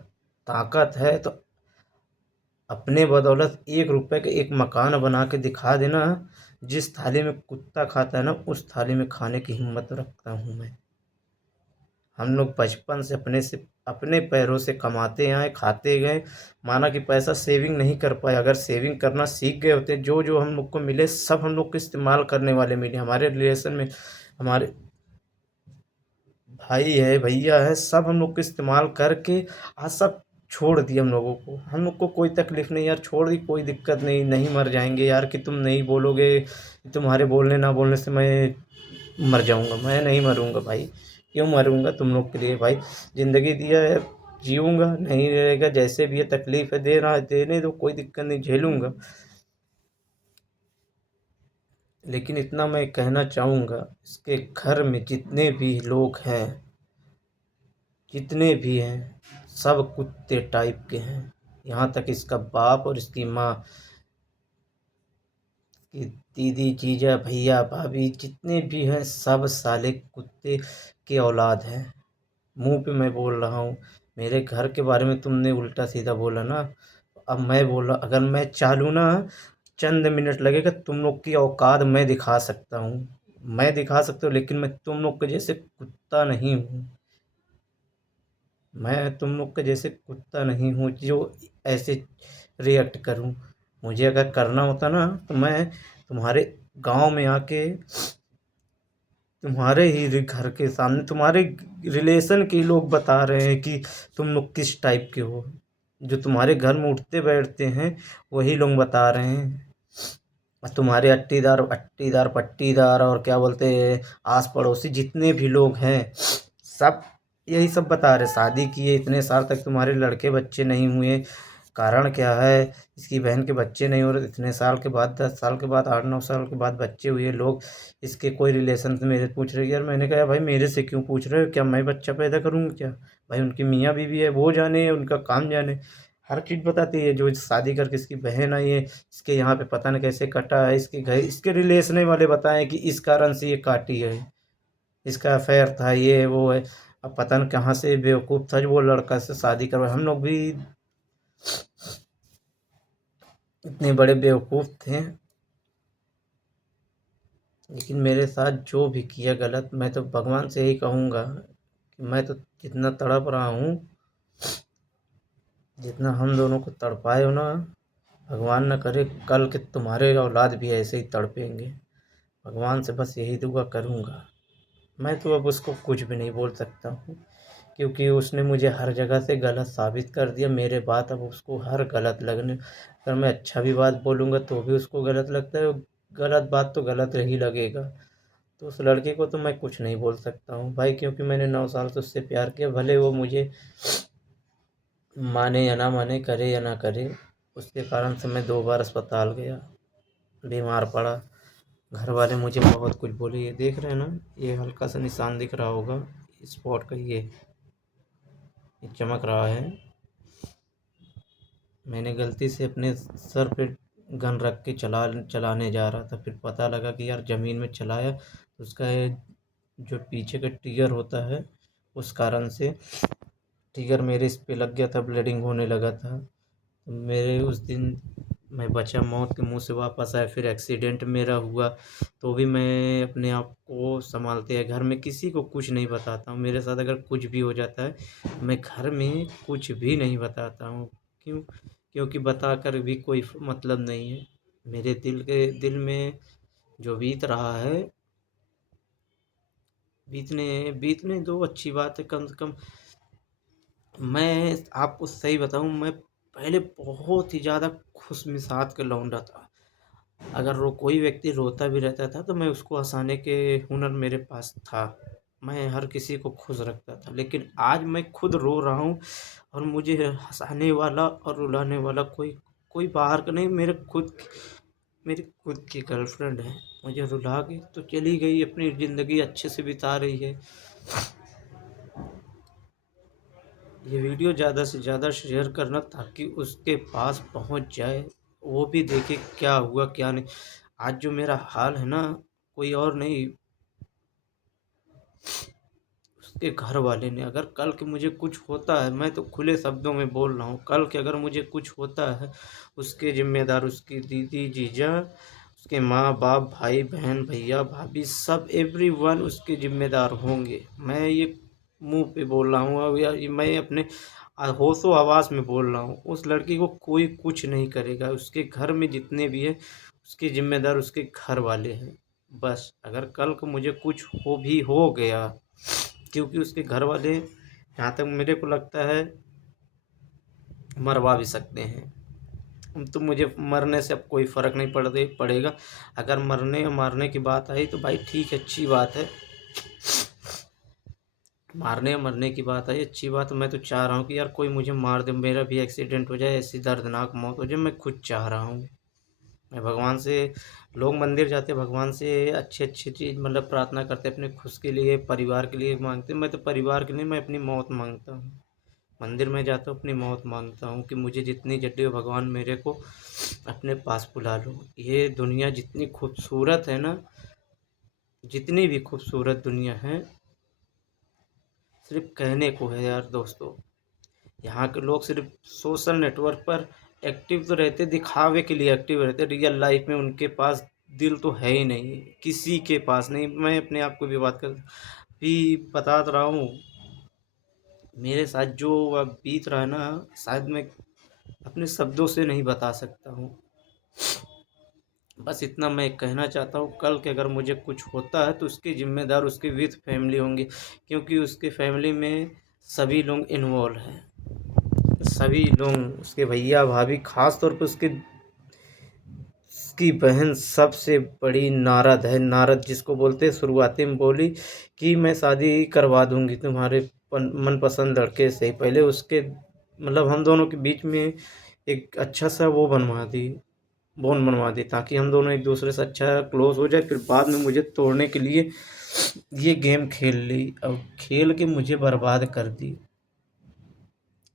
ताकत है तो अपने बदौलत 1 रुपए का एक मकान बना के दिखा देना। जिस थाली में कुत्ता खाता है ना, उस थाली में खाने की हिम्मत रखता हूँ मैं। हम लोग बचपन से अपने पैरों से कमाते आए, खाते गए। माना कि पैसा सेविंग नहीं कर पाए, अगर सेविंग करना सीख गए होते, जो जो हम लोग को मिले सब हम लोग को इस्तेमाल करने वाले मिले। हमारे रिलेशन में हमारे भाई है भैया है, सब हम लोग को इस्तेमाल करके आज सब छोड़ दिया। हम लोगों को, हम लोग को कोई तकलीफ नहीं यार, छोड़ दी, कोई दिक्कत नहीं, नहीं मर जाएंगे यार कि तुम नहीं बोलोगे, तुम्हारे बोलने ना बोलने से मैं मर जाऊंगा। मैं नहीं मरूंगा भाई, क्यों मरूंगा तुम लोग के लिए भाई। ज़िंदगी दिया है, जीऊंगा, नहीं रहेगा जैसे भी है, तकलीफ है दे रहा है देने दो, कोई दिक्कत नहीं, झेलूंगा। लेकिन इतना मैं कहना चाहूँगा, इसके घर में जितने भी लोग हैं, जितने भी हैं, सब कुत्ते टाइप के हैं। यहाँ तक इसका बाप और इसकी माँ, कि दीदी जीजा भैया भाभी जितने भी हैं, सब साले कुत्ते के औलाद हैं। मुंह पे मैं बोल रहा हूँ। मेरे घर के बारे में तुमने उल्टा सीधा बोला ना, अब मैं बोल रहा, अगर मैं चालू ना, चंद मिनट लगेगा, तुम लोग की औकात मैं दिखा सकता हूँ। मैं दिखा सकता हूँ, लेकिन मैं तुम लोग के जैसे कुत्ता नहीं हूँ। मैं तुम लोग के जैसे कुत्ता नहीं हूँ जो ऐसे रिएक्ट करूँ। मुझे अगर करना होता ना, तो मैं तुम्हारे गांव में आके तुम्हारे ही घर के सामने, तुम्हारे रिलेशन के लोग बता रहे हैं कि तुम लोग किस टाइप के हो। जो तुम्हारे घर में उठते बैठते हैं वही लोग बता रहे हैं। और तुम्हारे अट्टीदार अट्टीदार पट्टीदार और क्या बोलते हैं, आस पड़ोसी जितने भी लोग हैं, सब यही सब बता रहे। शादी किए इतने साल तक तुम्हारे लड़के बच्चे नहीं हुए, कारण क्या है। इसकी बहन के बच्चे नहीं हो रहे, इतने साल के बाद, 10 साल के बाद, 8-9 साल के बाद बच्चे हुए लोग। इसके कोई रिलेशन से मेरे पूछ रहे यार, मैंने कहा भाई मेरे से क्यों पूछ रहे हो, क्या मैं बच्चा पैदा करूँगा क्या। भाई उनकी मियाँ बीवी है, वो जाने, उनका काम जाने। हर चीज़ बताती है। जो शादी करके इसकी बहन आई है, इसके यहाँ पे पता नहीं कैसे कटा है, इसके घर इसके रिलेशन वाले बताएं कि इस कारण से ये काटी है, इसका अफेयर था, ये है वो है। अब पता नहीं कहाँ से बेवकूफ़ था जो वो लड़का से शादी करवाया। हम लोग भी इतने बड़े बेवकूफ़ थे, लेकिन मेरे साथ जो भी किया गलत, मैं तो भगवान से यही कहूँगा कि मैं तो जितना तड़प रहा हूँ, जितना हम दोनों को तड़पाए हो ना, भगवान न करे कल के तुम्हारे औलाद भी ऐसे ही तड़पेंगे। भगवान से बस यही दुआ करूँगा। मैं तो अब उसको कुछ भी नहीं बोल सकता हूँ, क्योंकि उसने मुझे हर जगह से गलत साबित कर दिया। मेरे बात अब उसको हर गलत लगने, अगर मैं अच्छा भी बात बोलूँगा तो भी उसको गलत लगता है, गलत बात तो गलत ही लगेगा। तो उस लड़के को तो मैं कुछ नहीं बोल सकता हूँ भाई, क्योंकि मैंने 9 साल से उससे प्यार किया। भले वो मुझे माने या ना माने, करे या ना करे, उसके कारण से मैं 2 बार अस्पताल गया, बीमार पड़ा। घर वाले मुझे बहुत कुछ बोले। ये देख रहे हैं ना, ये हल्का सा निशान दिख रहा होगा स्पॉट का, ये चमक रहा है। मैंने गलती से अपने सर पे गन रख के चलाने जा रहा था, फिर पता लगा कि यार ज़मीन में चलाया तो उसका ये जो पीछे का ट्रिगर होता है, उस कारण से ट्रिगर मेरे इस पे लग गया था, ब्लीडिंग होने लगा था। तो मेरे उस दिन मैं बचा, मौत के मुंह से वापस आया। फिर एक्सीडेंट मेरा हुआ तो भी मैं अपने आप को संभालते हैं, घर में किसी को कुछ नहीं बताता हूँ। मेरे साथ अगर कुछ भी हो जाता है, मैं घर में कुछ भी नहीं बताता हूँ। क्यों? क्योंकि बताकर भी कोई मतलब नहीं है। मेरे दिल में जो बीत रहा है, बीतने बीतने दो, अच्छी बात है। कम से कम मैं आपको सही बताऊं, मैं पहले बहुत ही ज़्यादा खुशमिजाज का लौंडा था। अगर कोई व्यक्ति रोता भी रहता था तो मैं उसको हंसाने के हुनर मेरे पास था। मैं हर किसी को खुश रखता था। लेकिन आज मैं खुद रो रहा हूँ और मुझे हंसाने वाला और रुलाने वाला कोई कोई बाहर का नहीं, मेरी खुद की गर्लफ्रेंड है। मुझे रुला के तो चली गई, अपनी ज़िंदगी अच्छे से बिता रही है। ये वीडियो ज़्यादा से ज़्यादा शेयर करना ताकि उसके पास पहुंच जाए, वो भी देखे क्या हुआ क्या नहीं। आज जो मेरा हाल है ना, कोई और नहीं, उसके घर वाले ने। अगर कल के मुझे कुछ होता है, मैं तो खुले शब्दों में बोल रहा हूँ, कल के अगर मुझे कुछ होता है, उसके जिम्मेदार उसकी दीदी, जीजा, उसके माँ बाप, भाई बहन, भैया भाभी, सब एवरीवन उसके जिम्मेदार होंगे। मैं ये मुंह पे बोल रहा हूँ अब, या मैं अपने होशो हवास में बोल रहा हूँ। उस लड़की को कोई कुछ नहीं करेगा। उसके घर में जितने भी हैं, उसके जिम्मेदार उसके घर वाले हैं। बस अगर कल को मुझे कुछ हो गया, क्योंकि उसके घर वाले, जहाँ तक मेरे को लगता है, मरवा भी सकते हैं। तो मुझे मरने से अब कोई फ़र्क नहीं पड़ेगा। अगर मरने या मारने की बात आई तो भाई ठीक है, अच्छी बात है। मारने या मरने की बात आई, अच्छी बात है। मैं तो चाह रहा हूँ कि यार कोई मुझे मार दे, मेरा भी एक्सीडेंट हो जाए, ऐसी दर्दनाक मौत हो जाए। मैं खुद चाह रहा हूँ। मैं भगवान से, लोग मंदिर जाते हैं, भगवान से अच्छी अच्छी चीज़ मतलब प्रार्थना करते हैं, अपने खुद के लिए, परिवार के लिए मांगते हैं। मैं तो परिवार के लिए मैं अपनी मौत मांगता हूँ। मंदिर में जाता हूँ, अपनी मौत मांगता हूँ कि मुझे जितनी जल्दी हो भगवान मेरे को अपने पास बुला लो। ये दुनिया जितनी खूबसूरत है ना, जितनी भी खूबसूरत दुनिया है, सिर्फ कहने को है यार दोस्तों। यहाँ के लोग सिर्फ सोशल नेटवर्क पर एक्टिव तो रहते, दिखावे के लिए एक्टिव रहते, रियल लाइफ में उनके पास दिल तो है ही नहीं, किसी के पास नहीं। मैं अपने आप को भी बात कर भी बता रहा हूँ, मेरे साथ जो अब बीत रहा है ना, शायद मैं अपने शब्दों से नहीं बता सकता हूँ। बस इतना मैं कहना चाहता हूँ, कल के अगर मुझे कुछ होता है तो उसके ज़िम्मेदार उसकी विथ फैमिली होंगे, क्योंकि उसके फैमिली में सभी लोग इन्वॉल्व हैं। सभी लोग, उसके भैया भाभी, खास तौर पे उसकी बहन सबसे बड़ी नारद है। नारद जिसको बोलते हैं, शुरुआती में बोली कि मैं शादी करवा दूंगी तुम्हारे मनपसंद लड़के से। पहले उसके मतलब हम दोनों के बीच में एक अच्छा सा वो बनवा दी, बॉन्ड बनवा दी, ताकि हम दोनों एक दूसरे से अच्छा क्लोज हो जाए। फिर बाद में मुझे तोड़ने के लिए ये गेम खेल ली, और खेल के मुझे बर्बाद कर दी।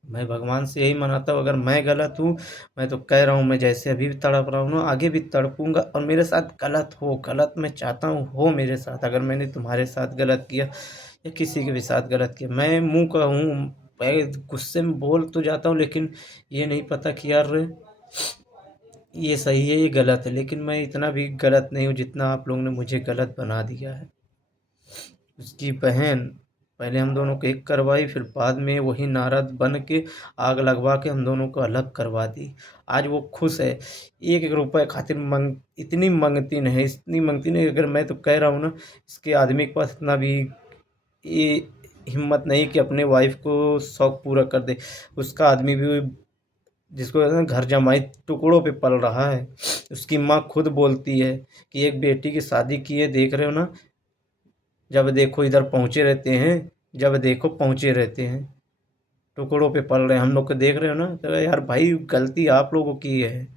मैं भगवान से यही मनाता हूँ, अगर मैं गलत हूँ, मैं तो कह रहा हूँ, मैं जैसे अभी भी तड़प रहा हूँ ना, आगे भी तड़पूंगा। और मेरे साथ गलत हो, गलत मैं चाहता हूँ हो मेरे साथ। अगर मैंने तुम्हारे साथ गलत किया या किसी के भी साथ गलत किया, मैं मुँह का हूँ, मैं गुस्से में बोल तो जाता हूँ, लेकिन ये नहीं पता कि यार ये सही है, ये गलत है। लेकिन मैं इतना भी गलत नहीं हूँ जितना आप लोगों ने मुझे गलत बना दिया है। उसकी बहन, पहले हम दोनों को एक करवाई, फिर बाद में वही नारद बन के आग लगवा के हम दोनों को अलग करवा दी। आज वो खुश है। एक एक रुपये खातिर इतनी मंगती नहीं, इतनी मंगती नहीं। अगर मैं तो कह रहा हूँ ना, इसके आदमी के पास इतना भी ये हिम्मत नहीं कि अपने वाइफ को शौक पूरा कर दे। उसका आदमी भी जिसको कहते हैं घर जमाई टुकड़ों पे पल रहा है। उसकी माँ खुद बोलती है कि एक बेटी की शादी की है, देख रहे हो ना, जब देखो इधर पहुँचे रहते हैं, जब देखो पहुँचे रहते हैं, टुकड़ों पे पल रहे हैं, हम लोग को देख रहे हो ना। तो यार भाई, गलती आप लोगों की है।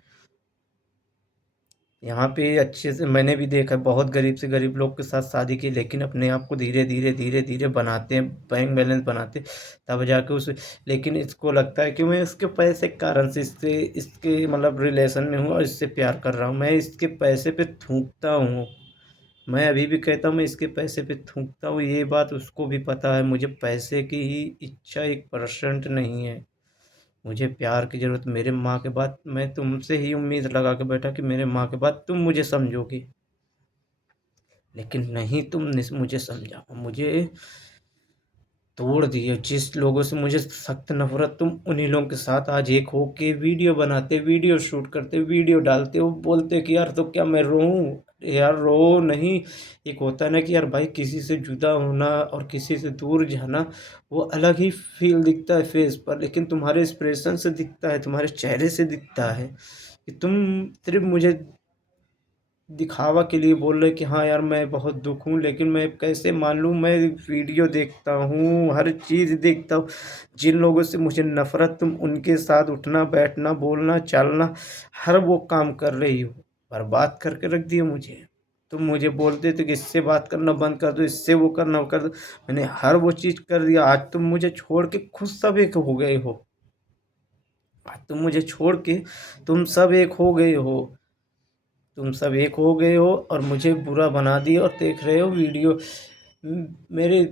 यहाँ पे अच्छे से मैंने भी देखा है, बहुत गरीब से गरीब लोग के साथ शादी की, लेकिन अपने आप को धीरे धीरे धीरे धीरे बनाते हैं, बैंक बैलेंस बनाते, तब जाके उस, लेकिन इसको लगता है कि मैं इसके पैसे के कारण से इससे इसके मतलब रिलेशन में हूँ और इससे प्यार कर रहा हूँ। मैं इसके पैसे पे थूकता हूँ। मैं अभी भी कहता हूँ मैं इसके पैसे पे थूकता हूँ। ये बात उसको भी पता है, मुझे पैसे की ही इच्छा 1% नहीं है। मुझे प्यार की ज़रूरत, मेरे माँ के बाद मैं तुमसे ही उम्मीद लगा के बैठा कि मेरे माँ के बाद तुम मुझे समझोगी, लेकिन नहीं, तुमने मुझे समझा, मुझे तोड़ दिए। जिस लोगों से मुझे सख्त नफरत, तुम उन्हीं लोगों के साथ आज एक हो के वीडियो बनाते, वीडियो शूट करते, वीडियो डालते हो, बोलते कि यार तो क्या मैं रोऊं? यार रो नहीं। एक होता है ना कि यार भाई, किसी से जुदा होना और किसी से दूर जाना, वो अलग ही फील दिखता है फेस पर, लेकिन तुम्हारे एक्सप्रेशन से दिखता है, तुम्हारे चेहरे से दिखता है कि तुम सिर्फ मुझे दिखावा के लिए बोल रहे कि हाँ यार मैं बहुत दुख हूँ। लेकिन मैं कैसे मान लूँ? मैं वीडियो देखता हूँ, हर चीज़ देखता हूँ। जिन लोगों से मुझे नफरत, तुम उनके साथ उठना बैठना बोलना चालना हर वो काम कर रही हो। बर्बाद करके रख दिया मुझे। तुम मुझे बोलते थे कि इससे बात करना बंद कर दो, इससे वो करना वो कर दो। मैंने हर वो चीज़ कर दिया। आज तुम मुझे छोड़ के खुद सब एक हो गए हो। आज तुम मुझे छोड़ के तुम सब एक हो गए हो। तुम सब एक हो गए हो और मुझे बुरा बना दिया। और देख रहे हो वीडियो, मेरे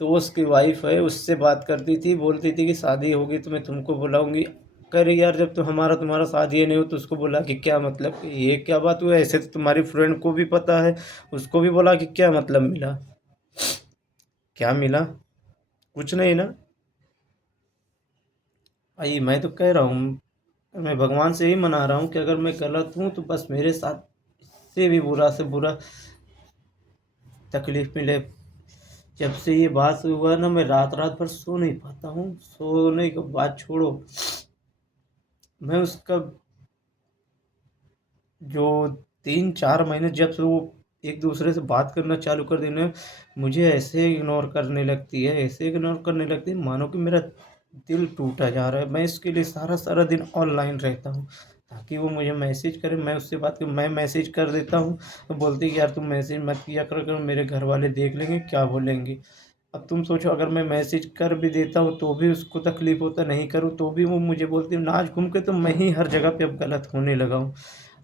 दोस्त की वाइफ है, उससे बात करती थी, बोलती थी कि शादी होगी तो मैं तुमको बुलाऊंगी। कह रही यार, जब तो हमारा तुम्हारा शादी है नहीं हो तो उसको बोला कि क्या मतलब? ये क्या बात हुई? ऐसे तो तुम्हारी फ्रेंड को भी पता है, उसको भी बोला कि क्या मतलब मिला? क्या मिला? कुछ नहीं ना। आई मैं तो कह रहा हूँ, मैं भगवान से ही मना रहा हूँ कि अगर मैं गलत हूँ तो बस मेरे साथ से भी बुरा से बुरा तकलीफ मिले। जब से ये बात हुआ ना, मैं रात रात भर सो नहीं पाता हूँ। सोने की बात छोड़ो, मैं उसका जो 3-4 महीने जब से वो एक दूसरे से बात करना चालू कर देने, मुझे ऐसे इग्नोर करने लगती है, ऐसे इग्नोर करने लगती है, मानो कि मेरा दिल टूटा जा रहा है। मैं इसके लिए सारा सारा दिन ऑनलाइन रहता हूँ ताकि वो मुझे मैसेज करे, मैं उससे बात कर। मैं मैसेज कर देता हूँ तो बोलती है कि यार तुम मैसेज मत किया करो, मेरे घर वाले देख लेंगे क्या बोलेंगे। अब तुम सोचो, अगर मैं मैसेज कर भी देता हूँ तो भी उसको तकलीफ होता, नहीं करूँ तो भी वो मुझे बोलती है। नाच घूम के तो मैं ही हर जगह पे अब गलत होने लगा हूँ।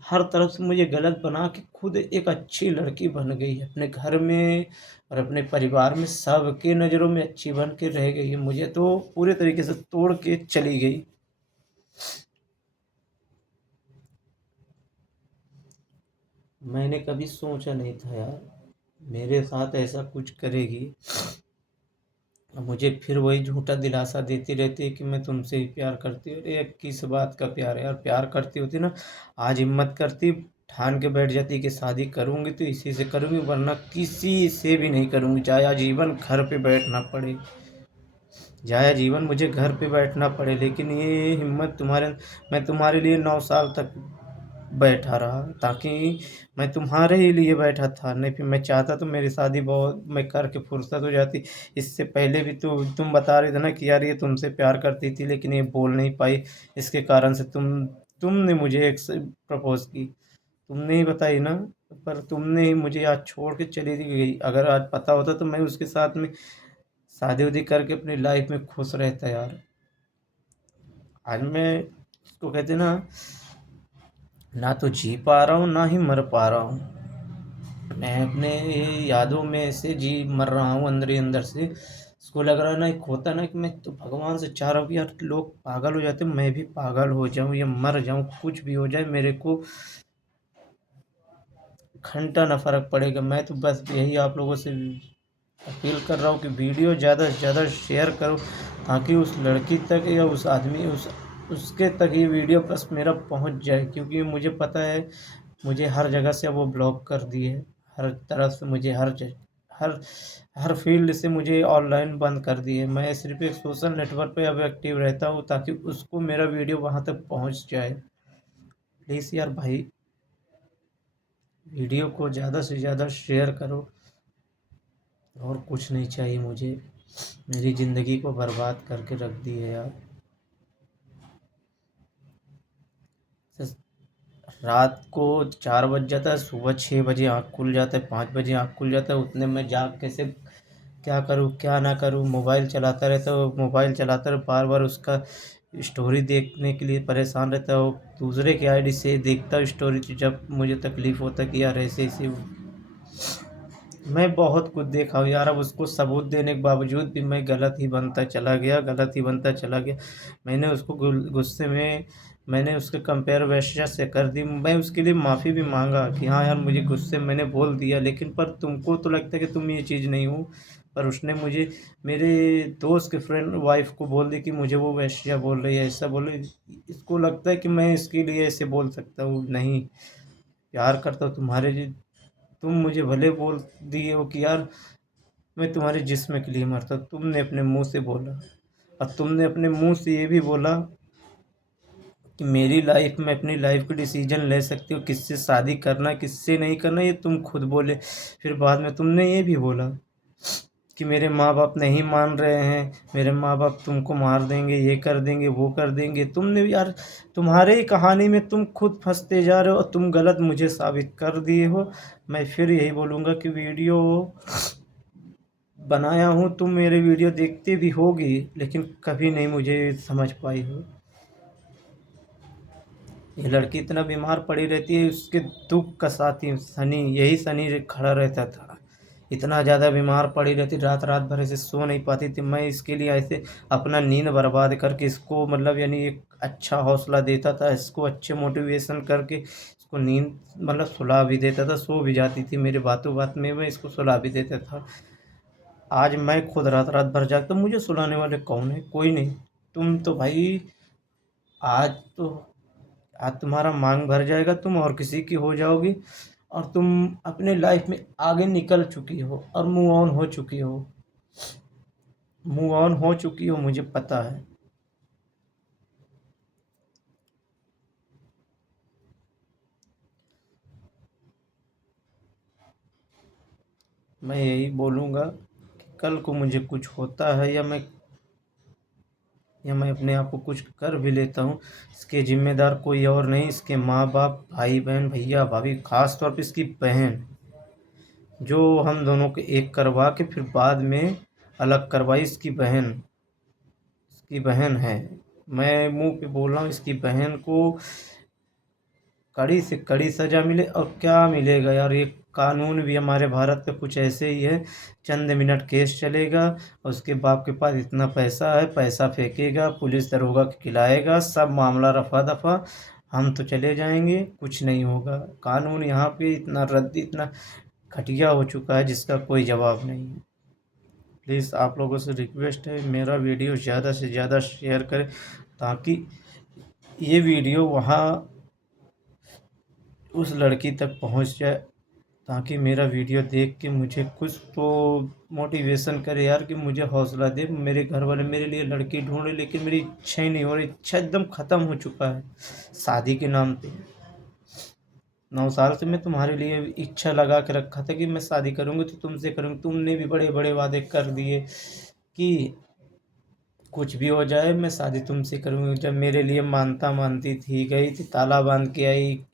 हर तरफ से मुझे गलत बना के खुद एक अच्छी लड़की बन गई है, अपने घर में और अपने परिवार में सबके नज़रों में अच्छी बन के रह गई है। मुझे तो पूरे तरीके से तोड़ के चली गई। मैंने कभी सोचा नहीं था यार मेरे साथ ऐसा कुछ करेगी। अब मुझे फिर वही झूठा दिलासा देती रहती है कि मैं तुमसे ही प्यार करती हूँ। अरे किस बात का प्यार है यार? प्यार करती होती ना, आज हिम्मत करती, ठान के बैठ जाती कि शादी करूँगी तो इसी से करूँगी, वरना किसी से भी नहीं करूँगी, चाहे आजीवन घर पे बैठना पड़े, चाहे आजीवन मुझे घर पे बैठना पड़े। लेकिन ये हिम्मत तुम्हारे, मैं तुम्हारे लिए 9 साल तक बैठा रहा ताकि मैं तुम्हारे ही लिए बैठा था। नहीं फिर मैं चाहता तो मेरी शादी बहुत मैं करके फुर्सत हो जाती। इससे पहले भी तो तुम बता रहे थे ना कि यार ये तुमसे प्यार करती थी लेकिन ये बोल नहीं पाई, इसके कारण से तुमने मुझे एक प्रपोज की। तुमने ही बताई ना, पर तुमने ही मुझे आज छोड़ के चली गई। अगर आज पता होता तो मैं उसके साथ में शादी उदी करके अपनी लाइफ में खुश रहता यार। आज मैं इसको कहते ना, ना तो जी पा रहा हूँ ना ही मर पा रहा हूँ। मैं अपने यादों में ऐसे जी मर रहा हूँ अंदर ही अंदर से। इसको लग रहा है ना, एक होता ना कि मैं तो भगवान से चाह रहा हूँ कि यार लोग पागल हो जाते, मैं भी पागल हो जाऊँ या मर जाऊँ, कुछ भी हो जाए मेरे को घंटा ना फर्क पड़ेगा। मैं तो बस यही आप लोगों से अपील कर रहा हूँ कि वीडियो ज़्यादा से ज़्यादा शेयर करो, ताकि उस लड़की तक या उस आदमी उसके तक ये वीडियो बस मेरा पहुँच जाए, क्योंकि मुझे पता है मुझे हर जगह से वो ब्लॉक कर दिए। हर तरफ से मुझे हर हर फील्ड से मुझे ऑनलाइन बंद कर दिए। मैं सिर्फ एक सोशल नेटवर्क पे अब एक्टिव रहता हूँ, ताकि उसको मेरा वीडियो वहाँ तक पहुँच जाए। प्लीज़ यार भाई, वीडियो को ज़्यादा से ज़्यादा शेयर करो। और कुछ नहीं चाहिए मुझे। मेरी ज़िंदगी को बर्बाद करके रख दी है यार। सस- रात को 4 बज जाता है, सुबह 6 बजे आँख खुल जाता है, 5 बजे आँख खुल जाता है। उतने में जाग कैसे क्या करूँ क्या ना करूँ, मोबाइल चलाता रहता हूँ, मोबाइल चलाता रह बार बार उसका स्टोरी देखने के लिए परेशान रहता हूँ। दूसरे की आईडी से देखता हूँ स्टोरी, जब मुझे तकलीफ़ होता है कि यार ऐसे ऐसे मैं बहुत कुछ देखा हूँ यार। अब उसको सबूत देने के बावजूद भी मैं गलत ही बनता चला गया, गलत ही बनता चला गया। मैंने उसको गुस्से में मैंने उसके कंपेयर वेश्या से कर दी। मैं उसके लिए माफ़ी भी मांगा कि हाँ यार, मुझे गुस्से में मैंने बोल दिया, लेकिन पर तुमको तो लगता है कि तुम ये चीज़ नहीं हो। पर उसने मुझे मेरे दोस्त के फ्रेंड वाइफ को बोल दी कि मुझे वो वेश्या बोल रही है, ऐसा बोल रही। इसको लगता है कि मैं इसके लिए ऐसे बोल सकता हूँ। नहीं, प्यार करता हूँ तुम्हारे लिए। तुम मुझे भले बोल दिए हो कि यार मैं तुम्हारे जिस्म के लिए मरता हूँ, तुमने अपने मुंह से बोला। और तुमने अपने मुंह से ये भी बोला कि मेरी लाइफ में अपनी लाइफ की डिसीजन ले सकती हो, किससे शादी करना किससे नहीं करना ये तुम खुद बोले। फिर बाद में तुमने ये भी बोला कि मेरे माँ बाप नहीं मान रहे हैं, मेरे माँ बाप तुमको मार देंगे, ये कर देंगे वो कर देंगे। तुमने भी यार, तुम्हारे ही कहानी में तुम खुद फंसते जा रहे हो और तुम गलत मुझे साबित कर दिए हो। मैं फिर यही बोलूँगा कि वीडियो बनाया हूँ, तुम मेरे वीडियो देखते भी होगी, लेकिन कभी नहीं मुझे समझ पाई हो। ये लड़की इतना बीमार पड़ी रहती है, उसके दुख का साथी सनी, यही सनी खड़ा रहता था। इतना ज़्यादा बीमार पड़ी रहती, रात रात भर ऐसे सो नहीं पाती थी। मैं इसके लिए ऐसे अपना नींद बर्बाद करके इसको मतलब यानी एक अच्छा हौसला देता था, इसको अच्छे मोटिवेशन करके इसको नींद मतलब सुला भी देता था, सो भी जाती थी मेरे बातों बात में, मैं इसको सुला भी देता था। आज मैं खुद रात रात भर जागता, मुझे सुलाने वाले कौन है? कोई नहीं। तुम तो भाई आज तो आज तुम्हारा मांग भर जाएगा, तुम और किसी की हो जाओगी, और तुम अपने लाइफ में आगे निकल चुकी हो और मूव ऑन हो चुकी हो। मूव ऑन हो चुकी हो, मुझे पता है। मैं यही बोलूँगा कि कल को मुझे कुछ होता है या मैं अपने आप को कुछ कर भी लेता हूँ, इसके जिम्मेदार कोई और नहीं, इसके माँ बाप, भाई बहन, भैया भाभी, खास तौर पे इसकी बहन, जो हम दोनों को एक करवा के फिर बाद में अलग करवाई। इसकी बहन है। मैं मुंह पे बोल रहा हूँ, इसकी बहन को कड़ी से कड़ी सजा मिले। और क्या मिलेगा यार, ये कानून भी हमारे भारत का कुछ ऐसे ही है। चंद मिनट केस चलेगा और उसके बाप के पास इतना पैसा है, पैसा फेंकेगा, पुलिस दरोगा के खिलाएगा, सब मामला रफा दफा, हम तो चले जाएंगे, कुछ नहीं होगा। कानून यहाँ पे इतना रद्दी, इतना घटिया हो चुका है जिसका कोई जवाब नहीं है। प्लीज़ आप लोगों से रिक्वेस्ट है, मेरा वीडियो ज़्यादा से ज़्यादा शेयर करें, ताकि ये वीडियो वहाँ उस लड़की तक पहुँच जाए, ताकि मेरा वीडियो देख के मुझे कुछ तो मोटिवेशन करे यार, कि मुझे हौसला दे। मेरे घर वाले मेरे लिए लड़की ढूंढ रहे, लेकिन मेरी इच्छा ही नहीं हो रही, इच्छा एकदम ख़त्म हो चुका है शादी के नाम पे। 9 साल से मैं तुम्हारे लिए इच्छा लगा के रखा था कि मैं शादी करूँगी तो तुमसे करूँगी। तुमने भी बड़े बड़े वादे कर दिए कि कुछ भी हो जाए मैं शादी तुमसे करूँगी। जब मेरे लिए मानता मानती थी, गई थी ताला बांध के आई,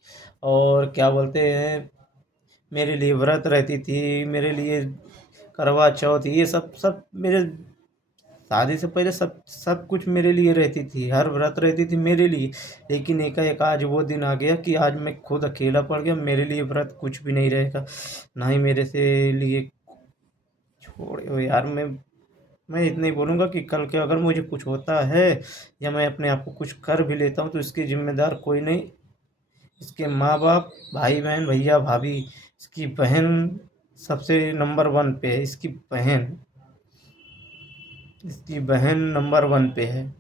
और क्या बोलते हैं, मेरे लिए व्रत रहती थी, मेरे लिए करवा चौथ, ये सब सब मेरे शादी से पहले सब सब कुछ मेरे लिए रहती थी, हर व्रत रहती थी मेरे लिए। लेकिन एकाएक आज वो दिन आ गया कि आज मैं खुद अकेला पड़ गया, मेरे लिए व्रत कुछ भी नहीं रहेगा, ना ही मेरे से लिए। छोड़ो यार, मैं इतना ही बोलूँगा कि कल के अगर मुझे कुछ होता है या मैं अपने आप को कुछ कर भी लेता हूँ तो इसकी जिम्मेदार कोई नहीं, इसके माँ बाप, भाई बहन, भैया भाभी, इसकी बहन सबसे नंबर वन पे है। इसकी बहन नंबर वन पे है,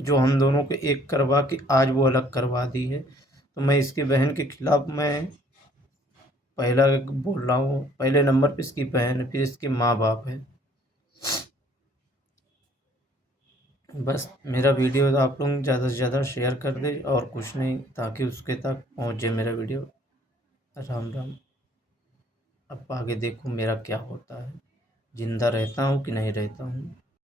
जो हम दोनों को एक करवा के आज वो अलग करवा दी है। तो मैं इसकी बहन के खिलाफ मैं पहला बोल रहा हूँ, पहले नंबर पे इसकी बहन है, फिर इसके माँ बाप है। बस मेरा वीडियो आप लोग ज़्यादा से ज़्यादा शेयर कर दे और कुछ नहीं, ताकि उसके तक पहुँचे मेरा वीडियो। राम राम। अब आगे देखो मेरा क्या होता है, जिंदा रहता हूँ कि नहीं रहता हूँ।